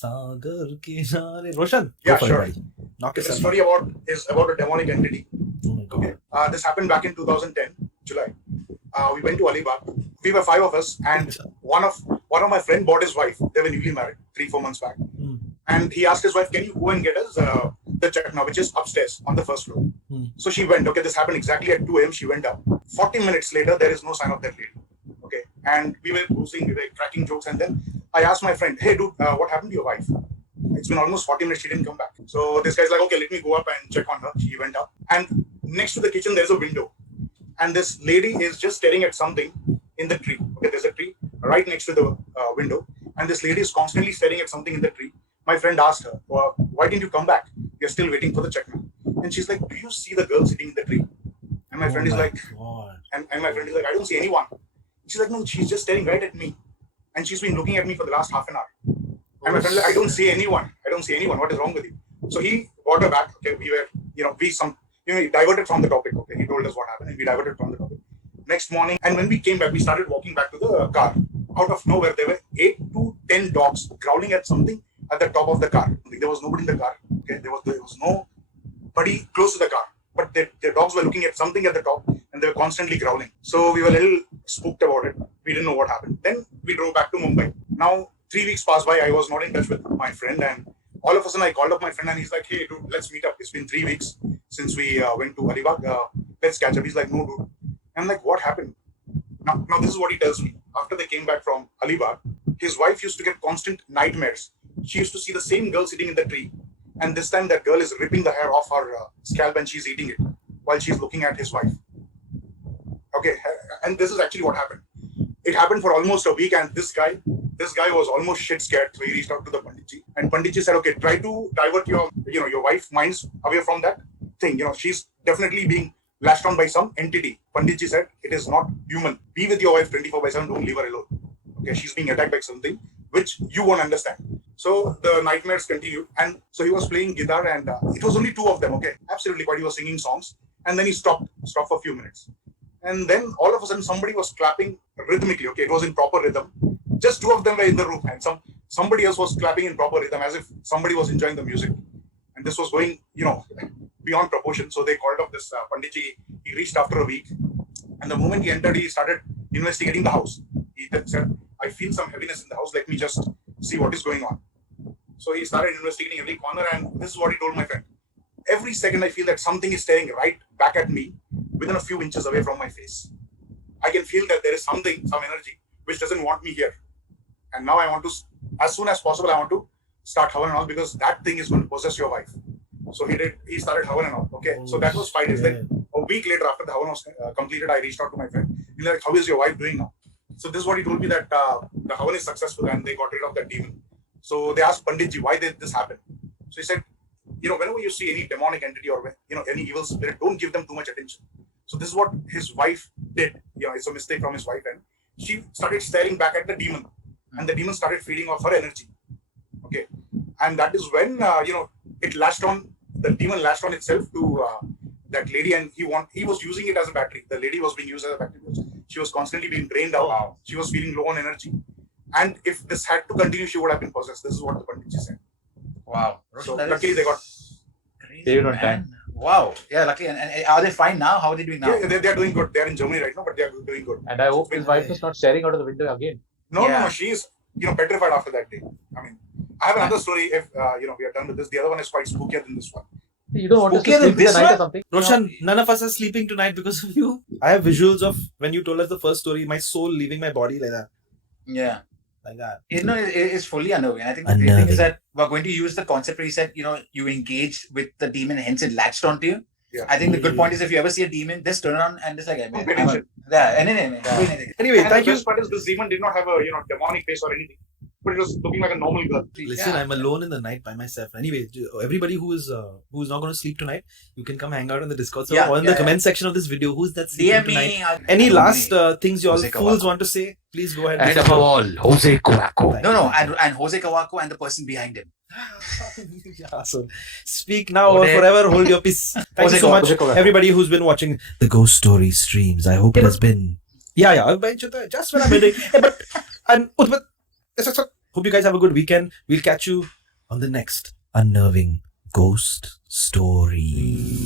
Sagar Kinare. Roshan. Yeah, go for it, sure. buddy. Knock it The down. story is about a demonic entity. Oh my god. This happened back in 2010, July. We went to Alibag. We were 5 of us, and one of my friend bought his wife. They were newly married 3-4 months back, and he asked his wife, "Can you go and get us the chutney, which is upstairs on the first floor?" So she went. Okay, this happened exactly at 2 a.m. She went up. 40 minutes later, there is no sign of that lady. Okay, and we were boozing, we were cracking jokes, and then I asked my friend, "Hey, dude, what happened to your wife? It's been almost 40 minutes. She didn't come back." So this guy's like, "Okay, let me go up and check on her." She went up, and next to the kitchen there is a window, and this lady is just staring at something in the tree. Okay, there's a tree right next to the window, and this lady is constantly staring at something in the tree. My friend asked her, well, "Why didn't you come back? We're still waiting for the checkman." And she's like, "Do you see the girl sitting in the tree?" And my friend is like, and my friend is like, "I don't see anyone." She's like, "No, she's just staring right at me, and she's been looking at me for the last half an hour." And my friend is like, "I don't see anyone. I don't see anyone. What is wrong with you?" So he brought her back. Okay, we were, he diverted from the topic. Okay, he told us what happened, and we diverted from the topic. Next morning, and when we came back, we started walking back to the car. Out of nowhere, there were 8 to 10 dogs growling at something at the top of the car. There was nobody in the car. Okay, there was nobody close to the car, but the dogs were looking at something at the top, and they were constantly growling. So we were a little spooked about it. We didn't know what happened. Then we drove back to Mumbai. Now 3 weeks passed by. I was not in touch with my friend, and all of a sudden I called up my friend, and he's like, "Hey, dude, let's meet up. It's been 3 weeks since we went to Alibag. Let's catch up." He's like, "No, dude." I'm like, "What happened?" Now this is what he tells me. After they came back from Alibag, his wife used to get constant nightmares. She used to see the same girl sitting in the tree, and this time that girl is ripping the hair off her scalp and she's eating it while she's looking at his wife. Okay, and this is actually what happened. It happened for almost a week, and this guy was almost shit scared. So he reached out to the Panditji, and Panditji said, "Okay, try to divert your wife's minds away from that thing. She's definitely being lashed on by some entity." Panditji said, "It is not human. Be with your wife 24/7. Don't leave her alone. Okay, she's being attacked by something which you won't understand." So the nightmares continued, and so he was playing guitar, and it was only 2 of them. Okay, absolutely, but he was singing songs, and then he stopped for a few minutes, and then all of a sudden somebody was clapping rhythmically. Okay, it was in proper rhythm. Just 2 of them were in the room, and somebody else was clapping in proper rhythm as if somebody was enjoying the music, and this was going beyond proportion. So they called up this Panditji. He reached after a week, and the moment he entered, he started investigating the house. He said, "I feel some heaviness in the house. Let me just see what is going on." So he started investigating every corner, and this is what he told my friend. "Every second I feel that something is staring right back at me within a few inches away from my face. I can feel that there is some energy which doesn't want me here. And now I want to, as soon as possible, I want to start Havan and all, because that thing is going to possess your wife." So he started Havan and all. Okay, so that was 5 days. Then a week later, after the Havan was completed, I reached out to my friend. He's like, "How is your wife doing now?" So this is what he told me, that the Havan is successful and they got rid of that demon. So they asked Panditji, "Why did this happen?" So he said, "Whenever you see any demonic entity or any evil spirit, don't give them too much attention." So this is what his wife did. It's a mistake from his wife, and she started staring back at the demon, and the demon started feeding off her energy. Okay, and that is when it latched on. The demon latched on itself to that lady, and he was using it as a battery. The lady was being used as a battery. She was constantly being drained out. Wow. She was feeling low on energy, and if this had to continue, she would have been possessed. This is what the Panditji said. Wow. So luckily they got saved on time. Wow. Yeah, luckily. And are they fine now? How are they doing now? Yeah, they are doing good. They are in Germany right now, but they are doing good. And I hope his wife is not staring out of the window again. No, she is petrified after that day. I mean, I have another story. If we are done with this, the other one is quite spookier than this one. You don't want to sleep in the night or something? Roshan, none of us are sleeping tonight because of you. I have visuals of when you told us the first story, my soul leaving my body like that. Yeah. Like that. It's fully unnerving. I think the great thing is that we're going to use the concept where he said, you engage with the demon, hence it latched onto you. Yeah. I think the good point is, if you ever see a demon, just turn around and just like, Anyway, thank you. The best part is this demon did not have a demonic face or anything, but it was looking like a normal girl. Listen, I'm alone in the night by myself. Anyway, everybody who is not going to sleep tonight, you can come hang out in the Discord server or in the comment section of this video. Who's that sleeping tonight? Any last things you all fools want to say? Please go ahead. And above all, Jose Kawako. No, and Jose Kawako and the person behind him. Yeah, so speak now or forever hold your peace. Thank you so much, everybody who's been watching the Ghost Story streams. I hope it has been. Yeah. Just when I'm reading. But Hope you guys have a good weekend. We'll catch you on the next unnerving ghost story.